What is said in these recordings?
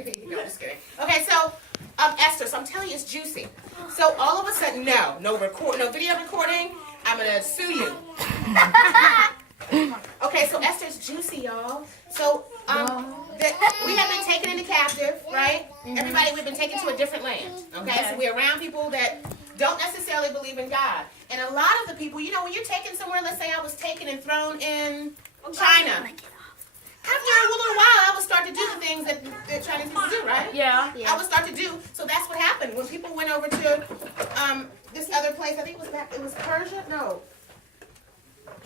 baby. No, just kidding. Okay, so Esther, so I'm telling you, it's juicy. So all of a sudden, no video recording. I'm gonna sue you. Okay, so Esther's juicy, y'all. So we have been taken into captive, right? Everybody, we've been taken to a different land. Okay, so we're around people that don't necessarily believe in God. And a lot of the people, you know, when you're taken somewhere, let's say I was taken and thrown in China. After a little while, I would start to do the things that the Chinese people do, right? Yeah. I would start to do. So that's what happened when people went over to this other place. I think it was Persia. No.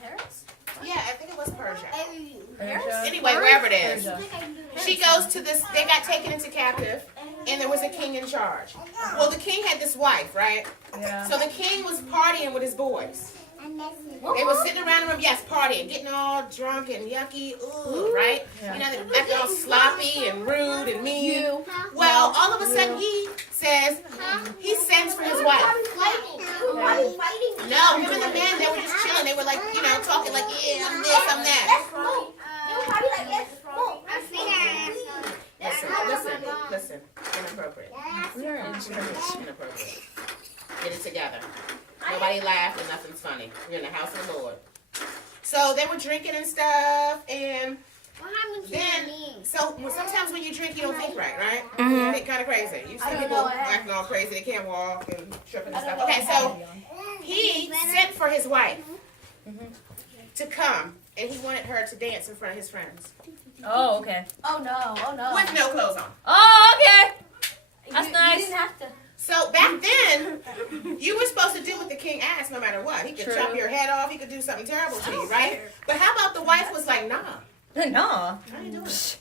Paris? Yeah, I think it was Persia. Paris? Anyway, wherever it is. Persia. She goes to this. They got taken into captive, and there was a king in charge. Well, the king had this wife, right? Yeah. So the king was partying with his boys. They were sitting around the room, yes, partying, getting all drunk and yucky, right? Yeah. You know, they were acting all sloppy and rude and mean. Well, all of a sudden he sends for his wife. No, him and the men, they were just chilling. They were like, you know, talking like, yeah, I'm this, I'm that. Listen. Inappropriate. Inappropriate. Get it together. Nobody laughed and nothing's funny. We're in the house of the Lord. So they were drinking and stuff, and then, so sometimes when you drink, you don't think right? You think kind of crazy. You see people acting all crazy. They can't walk and tripping and stuff. Okay, so he sent for his wife to come, and he wanted her to dance in front of his friends. Oh, okay. Oh no. With no clothes on. Oh, okay. That's nice. You didn't have to. So back then, you were supposed to do what the king asked no matter what. He could chop your head off. He could do something terrible to you, right? But how about the wife was like, nah. No. I ain't doing it.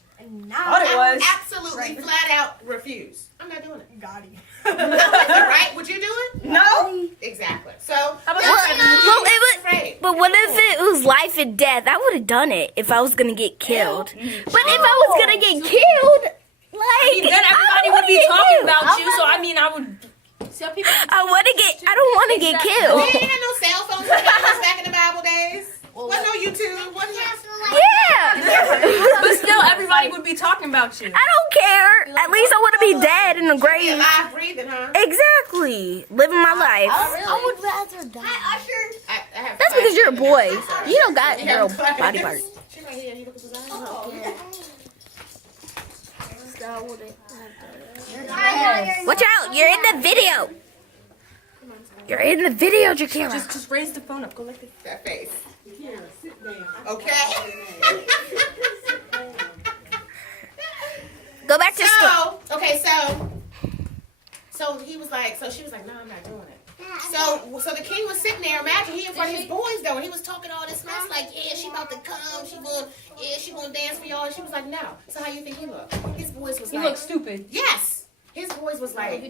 Thought it was. Absolutely flat out refuse. I'm not doing it. Got it. Right? Would you do it? No. Exactly. So, How about But what if it was life and death? I would have done it if I was gonna get killed. But if I was gonna get killed, like then everybody would be talking about you. So I mean, I would. So people. I don't want to get they killed. ain't had no cell phones and cameras back in the Bible days. Wasn't no YouTube. Wasn't Yeah. But still, everybody would be talking about you. I don't care. At least I want to be dead in the grave. alive breathing, huh? Exactly. Living my life. I would rather die. Hi, Usher. I have That's because you're a boy. You don't got Yeah, girl but- body parts. She's right here. You look at his eyes. Watch out. You're in the video. You're in the video, Jakira. Just raise the phone up. Go like this. That face. Okay. Go back to school. So he was like, so she was like, no, I'm not doing it. So the king was sitting there. Imagine he in front of his boys though, and he was talking all this mess like, yeah, she about to come. She gonna dance for y'all. And she was like, no. So how you think he looked? His voice was He like, looks stupid. yes. His voice was like,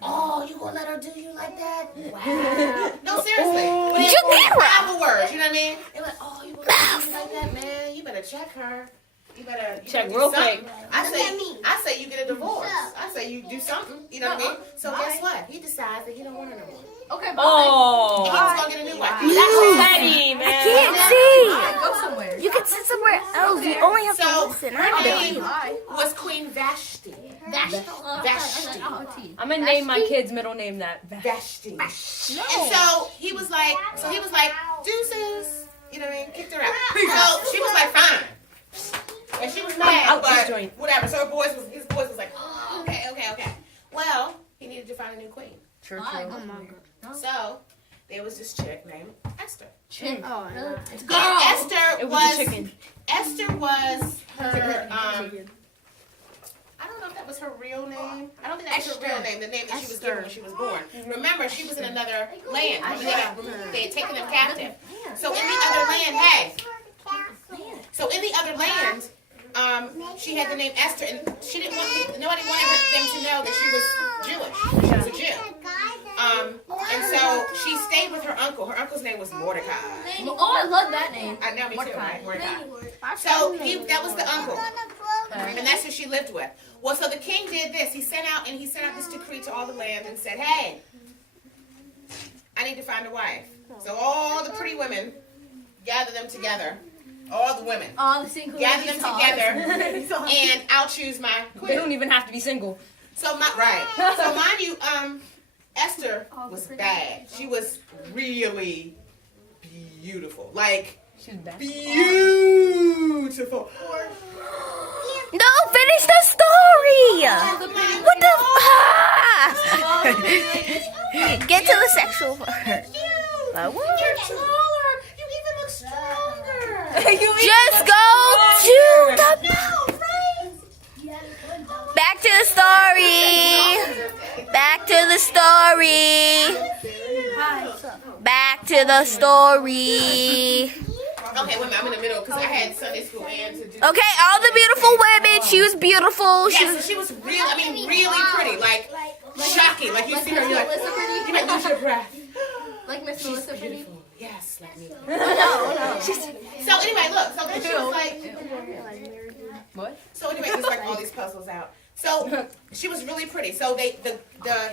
oh, you gonna let her do you like that? Wow. No, seriously. But his voice, Bible words, you know what I mean? They're like, oh, you gonna let her do you like that, man? You better check her. You better Check do real something. quick. I say you get a divorce. I say you do something. You know what I mean? So guess what? He decides that he don't want her no more. Okay, bye. And he Oh. was gonna get a new wife. Petty, I man. can't see. Go somewhere. You can sit somewhere else. You only have to So listen. her I name don't. was Queen Vashti. Vashti. I'm gonna name my kid's middle name that. Vashti. And so he was like, deuces. You know what I mean? Kicked her out. So she was like, fine. And she was mad, out this but joint. whatever. So his voice was like, oh, okay. Well, he needed to find a new queen. True. So there was this chick named Esther. Oh, no. Esther It was a chicken. Esther was her. I don't know if that was her real name. I don't think that was her real name. The name that she was given when she was born. Remember, she was in another land. They had taken them captive. So in the other land, So in the other land, she had the name Esther, and she didn't want nobody wanted them to know that she was Jewish. She was a Jew. And so she stayed with her uncle. Her uncle's name was Mordecai. Oh, I love that name. I know, me too, right? Mordecai. So that was the uncle, and that's who she lived with. Well, so the king did this. He sent out this decree to all the land and said, "Hey, I need to find a wife." So all the pretty women gathered them together all the women. All the single Gather them together, ladies. and I'll choose my They queen. don't even have to be single. So mind you, Esther was bad. She was really beautiful, like She's back. beautiful. No, finish the story. What the? Get to the sexual part. You're taller. You even look stronger. Just go to the. Back to the story. Back to the story. Back to the story. Okay, wait a minute. I'm in the middle because I had Sunday school and to do. Okay, all the beautiful women. She was beautiful. Yeah, so she was really pretty. Like shocking. Like you see her, you're like, you might lose your breath. Like Miss She's Melissa pretty. beautiful. Yes, like me. No. So anyway, look. So then she was like. What? So anyway, there's like all these puzzles out. So she was really pretty. So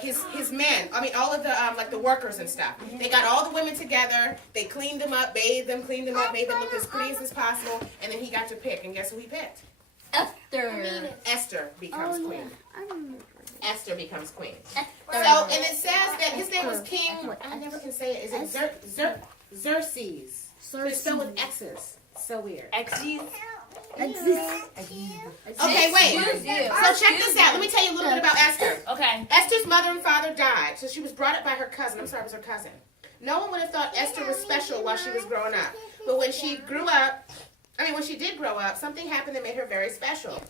his men, all of the like the workers and stuff. They got all the women together. They cleaned them up, bathed them, made them look as pretty as possible, and then he got to pick. And guess who he picked? Esther. Esther becomes queen. Esther becomes queen. So Esther. and it says that his name was King. I never can say it. Is it Xerxes? It's spelled with X's. So weird. X's. Okay, wait. So check this out. Let me tell you a little bit about Esther. Okay. Esther's mother and father died, so she was brought up by her cousin. I'm sorry, it was her cousin. No one would have thought Esther was special while she was growing up. But when she did grow up, something happened that made her very special.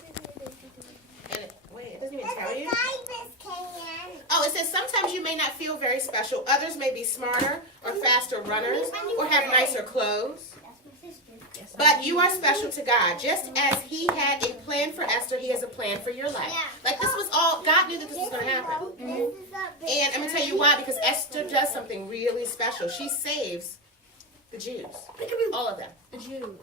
And it doesn't even tell you. Oh, it says sometimes you may not feel very special. Others may be smarter or faster runners or have nicer clothes. But you are special to God. Just as he had a plan for Esther, he has a plan for your life. Like this was all, God knew that this was going to happen. And I'm going to tell you why, because Esther does something really special. She saves the Jews. All of them. The Jews.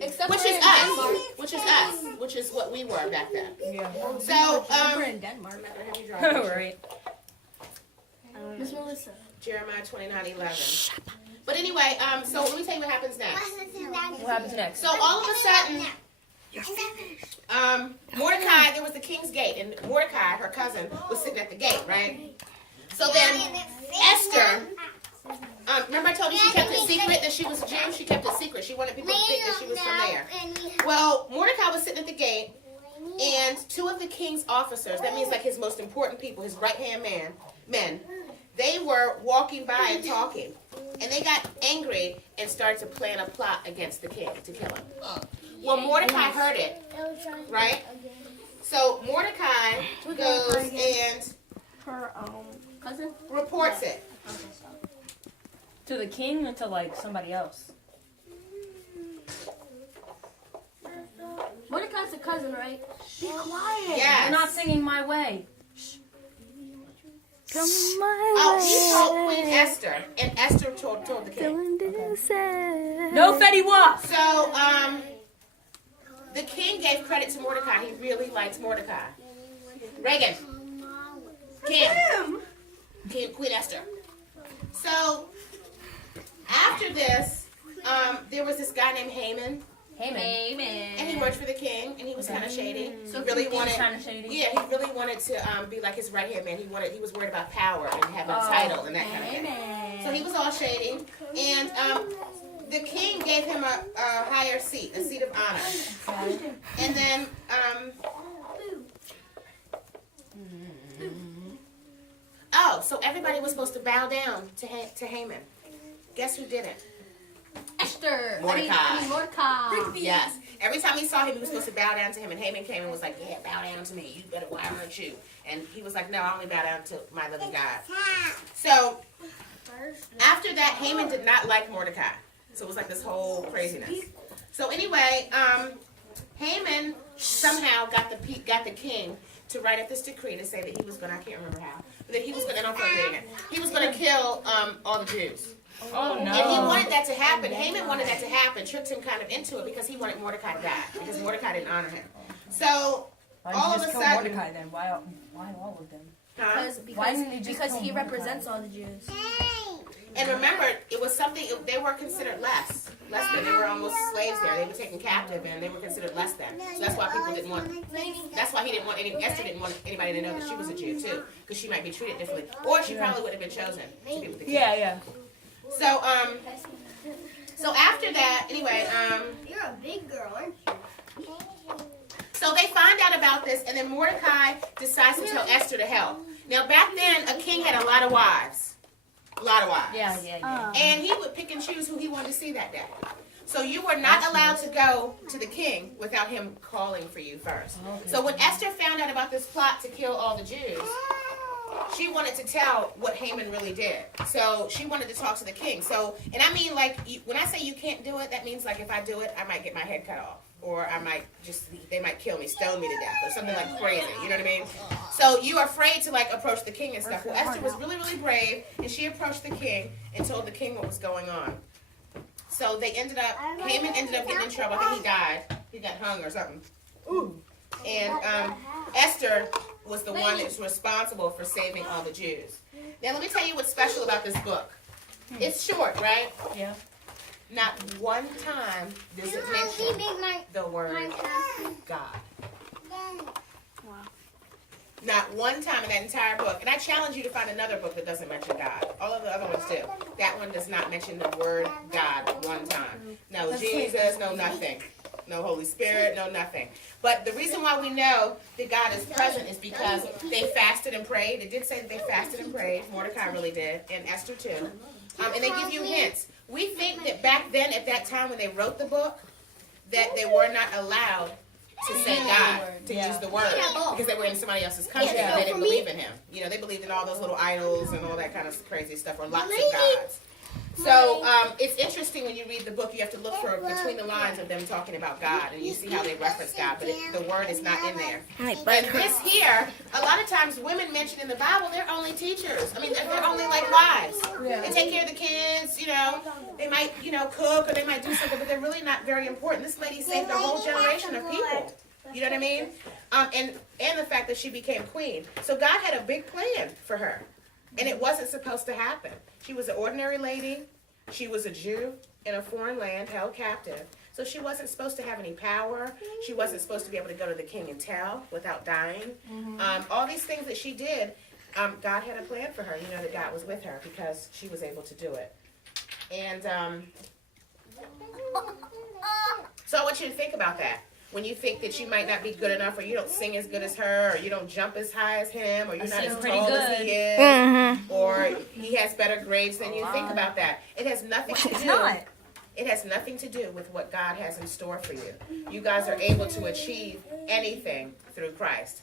Except Which for is in us. Denmark. Which is what we were back then. Yeah. So, We're in Denmark. Right. Miss Melissa. Jeremiah 29:11. But anyway, so let me tell you what happens next. What happens next? So all of a sudden, Mordecai, there was the king's gate, and Mordecai, her cousin, was sitting at the gate, right? So then Esther, remember I told you she kept it secret that she was Jew? She kept it secret. She wanted people to think that she was from there. Well, Mordecai was sitting at the gate, and two of the king's officers, that means like his most important people, his right-hand men, they were walking by and talking. And they got angry and started to plan a plot against the king to kill him. Well, Mordecai heard it, right? So Mordecai goes and Her cousin. reports it. To the king or to like somebody else? Mordecai's a cousin, right? Be quiet. Yes. You're not singing My Way. Come Oh, he told Queen Esther, and Esther told the king. No Fetty Wap. So, the king gave credit to Mordecai. He really liked Mordecai. Reagan. Queen Esther. So, after this, there was this guy named Haman. Haman. And he worked for the king, and he was kind of shady. So he really he wanted, kind of shady. yeah, he really wanted to be like his right hand man. He was worried about power and having a title and that kind of thing. So he was all shady, and the king gave him a higher seat, a seat of honor. And then so everybody was supposed to bow down to Haman. Guess who didn't? Esther. Mordecai. I mean Mordecai. Yes. Every time he saw him, he was supposed to bow down to him. And Haman came and was like, yeah, bow down to me. You better, why aren't you? And he was like, no, I only bow down to my living God. So, after that, Haman did not like Mordecai. So it was like this whole craziness. So anyway, Haman somehow got the king to write up this decree to say that he was going to, I can't remember how, but that he was going to, I don't feel like reading it. He was going to kill all the Jews. Oh no. And he wanted that to happen. Haman wanted that to happen, tricked him kind of into it because he wanted Mordecai to die, because Mordecai didn't honor him. So, Why all didn't of you a just kill sudden, Mordecai then? Why all of them? Why didn't he just Because kill he Mordecai? represents all the Jews. and remember, it was something, they were considered less. less than. They were almost slaves there. They were taken captive and they were considered less than. So that's why people didn't want. That's why Esther didn't want anybody to know that she was a Jew too, because she might be treated differently, or she probably wouldn't have been chosen to be with the king. Yeah. So so after that, anyway, You're a big girl, aren't you? so they find out about this, and then Mordecai decides to tell Esther to help. Now back then, a king had a lot of wives. A lot of wives. Yeah. And he would pick and choose who he wanted to see that day. So you were not allowed to go to the king without him calling for you first. Okay. So when Esther found out about this plot to kill all the Jews, she wanted to tell what Haman really did. So she wanted to talk to the king. So, and I mean, like, when I say you can't do it, that means, like, if I do it, I might get my head cut off. Or I might they might kill me, stone me to death, or something like crazy. You know what I mean? So you're afraid to, like, approach the king and stuff. Well, Esther was really, really brave, and she approached the king and told the king what was going on. So they Haman ended up getting in trouble. I think he died. He got hung or something. Ooh. And Esther was the one that was responsible for saving all the Jews. Now let me tell you what's special about this book. It's short, right? Yeah. Not one time does it mention the word God. Not one time in that entire book. And I challenge you to find another book that doesn't mention God. All of the other ones do. That one does not mention the word God one time. No Jesus, no nothing. No Holy Spirit, no nothing. But the reason why we know that God is present is because they fasted and prayed. It did say that they fasted and prayed. Mordecai really did. And Esther too. And they give you hints. We think that back then, at that time when they wrote the book, that they were not allowed to say God, to use the word, because they were in somebody else's country and they didn't believe in him. You know, they believed in all those little idols and all that kind of crazy stuff, or lots of gods. So it's interesting when you read the book, you have to look for between the lines of them talking about God, and you see how they reference God, but the word is not in there. And this here, a lot of times women mentioned in the Bible, they're only teachers. I mean, they're only like wives. They take care of the kids, you know. They might, you know, cook, or they might do something, but they're really not very important. This lady saved a whole generation of people. You know what I mean? And the fact that she became queen. So God had a big plan for her. And it wasn't supposed to happen. She was an ordinary lady. She was a Jew in a foreign land, held captive. So she wasn't supposed to have any power. She wasn't supposed to be able to go to the king and tell without dying. All these things that she did, God had a plan for her. You know that God was with her because she was able to do it. And so I want you to think about that. When you think that you might not be good enough, or you don't sing as good as her, or you don't jump as high as him, or you're not as tall as he is, or he has better grades than you, think about that. It has nothing to do. It has nothing to do with what God has in store for you. You guys are able to achieve anything through Christ.